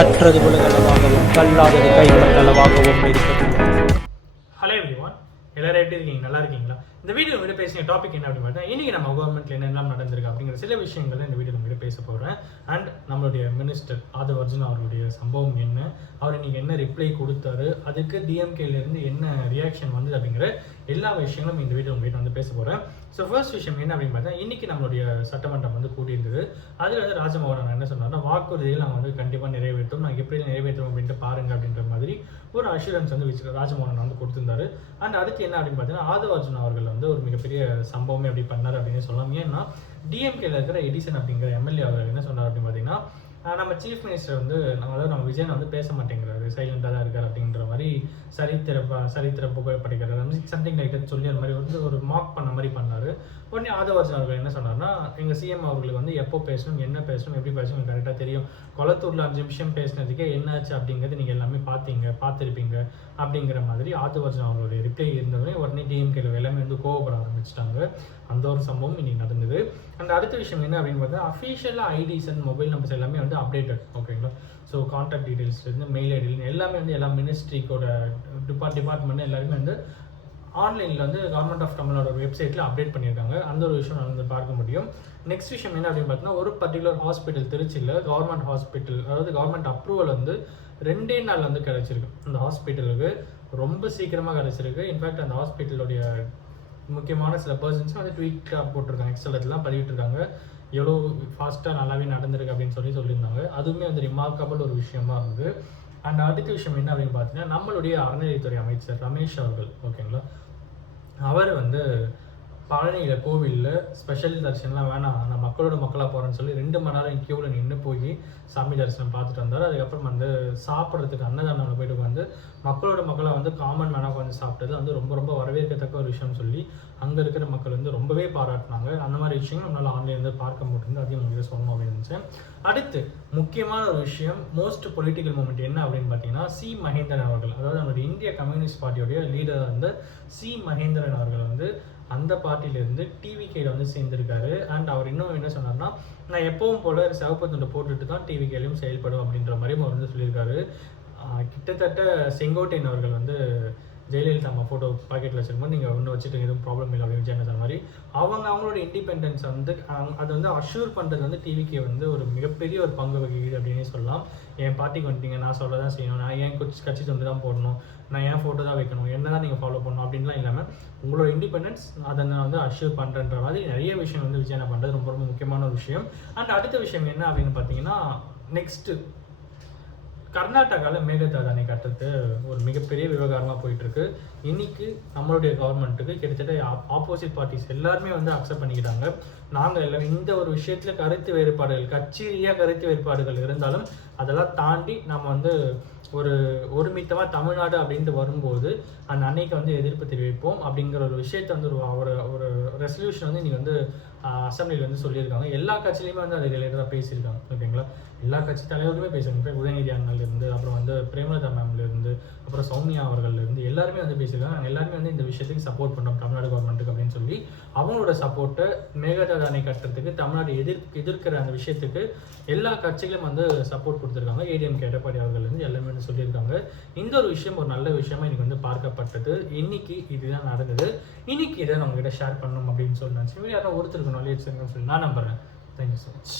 கற்றது உலகளவாகவும் கல்லாதது கைவிடங்களவாகவும் இருக்கிறது. Hello everyone, எல்லாரும் எப்படி இருக்கீங்க? நல்லா இருக்கீங்களா? இந்த வீடியோ உங்கள்கிட்ட பேசின டாபிக் என்ன அப்படின்னு பார்த்தா, இன்னைக்கு நம்ம கவர்மெண்ட்ல என்னெல்லாம் நடந்திருக்கு அப்படிங்கிற சில விஷயங்கள் இந்த வீடியோ உங்கள்கிட்ட பேச போகிறேன். அண்ட் நம்மளுடைய மினிஸ்டர் ஆதவ் அர்ஜுனா அவர்களுடைய சம்பவம் என்ன, அவர் இன்னைக்கு என்ன ரிப்ளை கொடுத்தாரு, அதுக்கு டிஎம்கேலேருந்து என்ன ரியாக்ஷன் வந்தது அப்படிங்கிற எல்லா விஷயங்களும் இந்த வீடியோ உங்கள்கிட்ட வந்து பேச போகிறேன். ஸோ ஃபர்ஸ்ட் விஷயம் என்ன அப்படின்னு பார்த்தா, இன்னைக்கு நம்மளுடைய சட்டமன்றம் வந்து கூட்டியிருந்தது. அதில் வந்து ராஜமோகன் என்ன சொன்னார்னா, வாக்குறுதிகள் நாங்கள் வந்து கண்டிப்பாக நிறைவேற்றும், நாங்கள் எப்படி நிறைவேற்றுவோம் அப்படின்ட்டு பாருங்க அப்படின்ற மாதிரி ஒரு அஷூரன்ஸ் வந்து ராஜமோகன் வந்து கொடுத்திருந்தாரு. அண்ட் அடுத்து என்ன அப்படின்னு பார்த்தீங்கன்னா, ஆதவ் அர்ஜுனா அவர்கள் வந்து ஒரு மிகப்பெரிய சம்பவமே அப்படி பண்ணார் அப்படின்னு சொல்லலாம். ஏன்னா டிஎம்கேல இருக்கிற எடிசன் அப்படிங்கிற எம்எல்ஏ அவர் என்ன சொன்னார் அப்படின்னு பார்த்தீங்கன்னா, நம்ம சீஃப் மினிஸ்டர் வந்து நம்ம விஜயன் வந்து பேச மாட்டேங்கிறாரு, சைலண்டாக தான் இருக்கார் அப்படின்ற மாதிரி சரித்திர புகைப்படைக்கிறார் சம்திங் லைக் தட் சொல்லி அந்த மாதிரி வந்து ஒரு மார்க் பண்ண மாதிரி பண்ணார். உடனே ஆதவ் அர்ஜுனா அவர்கள் என்ன சொன்னார்னா, எங்கள் சிஎம் அவர்களுக்கு வந்து எப்போ பேசணும், என்ன பேசணும், எப்படி பேசணும் கரெக்டாக தெரியும். கொளத்தூரில் 5 நிமிஷம் பேசினதுக்கே என்னாச்சு அப்படிங்கிறது நீங்கள் எல்லாமே பார்த்துருப்பீங்க அப்படிங்கிற மாதிரி ஆதவ் அர்ஜுனா அவர்களுடைய ரிப்ளை இருந்தவொடனே உடனே டிஎம்கேல எல்லாமே வந்து கோவப்பட ஆரம்பிச்சிட்டாங்க. அந்த ஒரு சம்பவம் இன்னைக்கு நடந்தது. அந்த அடுத்த விஷயம் என்ன அப்படின்னு பார்த்தா, அஃபிஷியலாக ஐடிஸ் அண்ட் மொபைல் நம்பர்ஸ் எல்லாமே வந்து அப்டேட்டட், ஓகேங்களா? ஸோ கான்டாக்ட் டீடைல்ஸ்லேருந்து மெயில் ஐடியில் எல்லாமே வந்து எல்லா மினிஸ்ட்ரிக்கோட டிபார்ட்மெண்ட் எல்லாருமே வந்து ஆன்லைனில் வந்து கவர்மெண்ட் ஆஃப் தமிழ்நாடு வெப்சைட்டில் அப்டேட் பண்ணியிருக்காங்க. அந்த ஒரு விஷயம் நான் வந்து பார்க்க முடியும். நெக்ஸ்ட் விஷயம் என்ன அப்படின்னு பார்த்தீங்கன்னா, ஒரு பர்டிகுலர் ஹாஸ்பிட்டல் திருச்சியில் கவர்மெண்ட் ஹாஸ்பிட்டல், அதாவது கவர்மெண்ட் அப்ரூவல் வந்து 2 நாள் வந்து கிடச்சிருக்கு. அந்த ஹாஸ்பிட்டலுக்கு ரொம்ப சீக்கிரமாக கிடச்சிருக்கு. இன்ஃபேக்ட் அந்த ஹாஸ்பிட்டலுடைய முக்கியமான சில பர்சன்ஸும் வந்து ட்வீட்டாக போட்டிருக்காங்க, எக்ஸலெல்லாம் பதிவிட்டுருக்காங்க. எவ்வளோ ஃபாஸ்ட்டாக நல்லாவே நடந்திருக்கு அப்படின்னு சொல்லியிருந்தாங்க. அதுவுமே வந்து ரிமார்க்கபிள் ஒரு விஷயமா இருந்தது. அண்ட் அடுத்த விஷயம் என்ன அப்படின்னு பார்த்தீங்கன்னா, நம்மளுடைய அறநிலையத்துறை அமைச்சர் ரமேஷ் அவர்கள், ஓகேங்களா, அவர் வந்து பழனியில் கோவிலில் ஸ்பெஷல் தரிசனம்லாம் வேணாம், நான் மக்களாக போகிறேன்னு சொல்லி 2 மணி நேரம் க்யூவில் நின்று போய் சாமி தரிசனம் பார்த்துட்டு வந்தார். அதுக்கப்புறம் வந்து சாப்பிட்றதுக்கு அன்னதானம் போயிட்டு வந்து மக்களாக வந்து காமன் மேனாக வந்து சாப்பிட்டது வந்து ரொம்ப வரவேற்கத்தக்க ஒரு விஷயம்னு சொல்லி அங்கே இருக்கிற மக்கள் வந்து ரொம்பவே பாராட்டினாங்க. அந்த மாதிரி விஷயங்கள் நம்மளால் ஆன்லைனில் பார்க்க முடியுது. அதையும் உங்களுக்கு சொல்லணும் அப்படின்னு நினச்சேன். அடுத்து முக்கியமான ஒரு விஷயம், மோஸ்ட் பொலிட்டிக்கல் மூமெண்ட் என்ன அப்படின்னு பார்த்தீங்கன்னா, சி மகேந்திரன் அவர்கள், அதாவது நம்மளுடைய இந்திய கம்யூனிஸ்ட் பார்ட்டியோடைய லீடர் வந்து சி மகேந்திரன் அவர்கள் வந்து அந்த பார்ட்டியிலேருந்து டிவிகேல வந்து சேர்ந்திருக்காரு. அண்ட் அவர் இன்னும் என்ன சொன்னார்னா, நான் எப்பவும் போல சிவப்பு துண்டை போட்டுட்டு தான் டிவிகேலையும் செயல்படும் அப்படின்ற மாதிரியும் அவர் வந்து சொல்லியிருக்காரு. கிட்டத்தட்ட செங்கோட்டையன் அவர்கள் வந்து ஜெயலலிதா அம்மா ஃபோட்டோ பாக்கெட்டில் வச்சுருக்கும்போது நீங்கள் ஒன்று வச்சுட்டு எதுவும் ப்ராப்ளம் இல்லை அப்படின்னு சொன்ன மாதிரி அவங்களோட இண்டிபெண்டன்ஸ் வந்து அதை வந்து அஷ்யூர் பண்ணுறது வந்து டிவிக்கே வந்து ஒரு மிகப்பெரிய ஒரு பங்கு வகிக்குது அப்படின்னே சொல்லலாம். என் பார்ட்டிக்கு வந்துட்டீங்க, நான் சொல்ல தான் செய்யணும், நான் ஏன் கட்சி தொண்டு தான் போடணும், நான் ஏன் ஃபோட்டோ தான் வைக்கணும், என்ன தான் நீங்கள் ஃபாலோ பண்ணணும் அப்படின்லாம் இல்லாமல் உங்களோட இண்டிபெண்டன்ஸ் அதை நான் வந்து அஷ்யூர் பண்ணுறன்ற மாதிரி நிறைய விஷயம் வந்து விஜயனை பண்ணுறது ரொம்ப முக்கியமான ஒரு விஷயம். அண்ட் அடுத்த விஷயம் என்ன அப்படின்னு பார்த்தீங்கன்னா, நெக்ஸ்ட்டு கர்நாடகாவில் மேகதாது அணை கட்டுறது ஒரு மிகப்பெரிய விவகாரமாக போயிட்டுருக்கு. இன்னைக்கு நம்மளுடைய கவர்மெண்ட்டுக்கு கிட்டத்தட்ட ஆப்போசிட் பார்ட்டிஸ் எல்லாருமே வந்து அக்செப்ட் பண்ணிக்கிட்டாங்க. நாங்கள் எல்லாம் இந்த ஒரு விஷயத்தில் கருத்து வேறுபாடுகள், கட்சி ரீதியாக கருத்து வேறுபாடுகள் இருந்தாலும் அதெல்லாம் தாண்டி நம்ம வந்து ஒரு ஒருமித்தமாக தமிழ்நாடு அப்படின்ட்டு வரும்போது அந்த அன்னைக்கு வந்து எதிர்ப்பு தெரிவிப்போம் அப்படிங்கிற ஒரு விஷயத்தை வந்து ஒரு ரெசல்யூஷன் வந்து இன்னைக்கு வந்து அசம்பிளியில் வந்து சொல்லியிருக்காங்க. எல்லா கட்சியிலையுமே வந்து அது ரிலேட்டடாக பேசியிருக்காங்க, ஓகேங்களா? எல்லா கட்சி தலைவருமே பேசியிருக்காங்க. உதயநிதி அண்ணன்லேருந்து, அப்புறம் வந்து பிரேமலதா மேம்லேருந்து, அப்புறம் சௌமியா அவர்கள்லேருந்து எல்லாருமே வந்து பேசியிருக்காங்க. எல்லாருமே வந்து இந்த விஷயத்துக்கு சப்போர்ட் பண்ணுறோம் தமிழ்நாடு கவர்மெண்ட்டுக்கு அப்படின்னு சொல்லி அவங்களோட சப்போர்ட்டை மேகதாது அணை கட்டுறதுக்கு தமிழ்நாடு எதிர்க்கிற அந்த விஷயத்துக்கு எல்லா கட்சிகளும் வந்து சப்போர்ட் கொடுத்துருக்காங்க. ஏடிஎம்கே எடப்பாடி அவர்கள்லேருந்து எல்லாமே வந்து சொல்லியிருக்காங்க. இந்த ஒரு விஷயம் ஒரு நல்ல விஷயமா இன்னைக்கு வந்து பார்க்கப்பட்டது. இன்னைக்கு இதுதான் நடந்தது. இன்னைக்கு இதை நான் உங்ககிட்ட ஷேர் பண்ணணும் அப்படின்னு சொல்லி நினச்சேன். யாரும் ஒருத்தருக்கு நாலேஜ் சொல்லி நான் நம்புறேன். Thank you so much.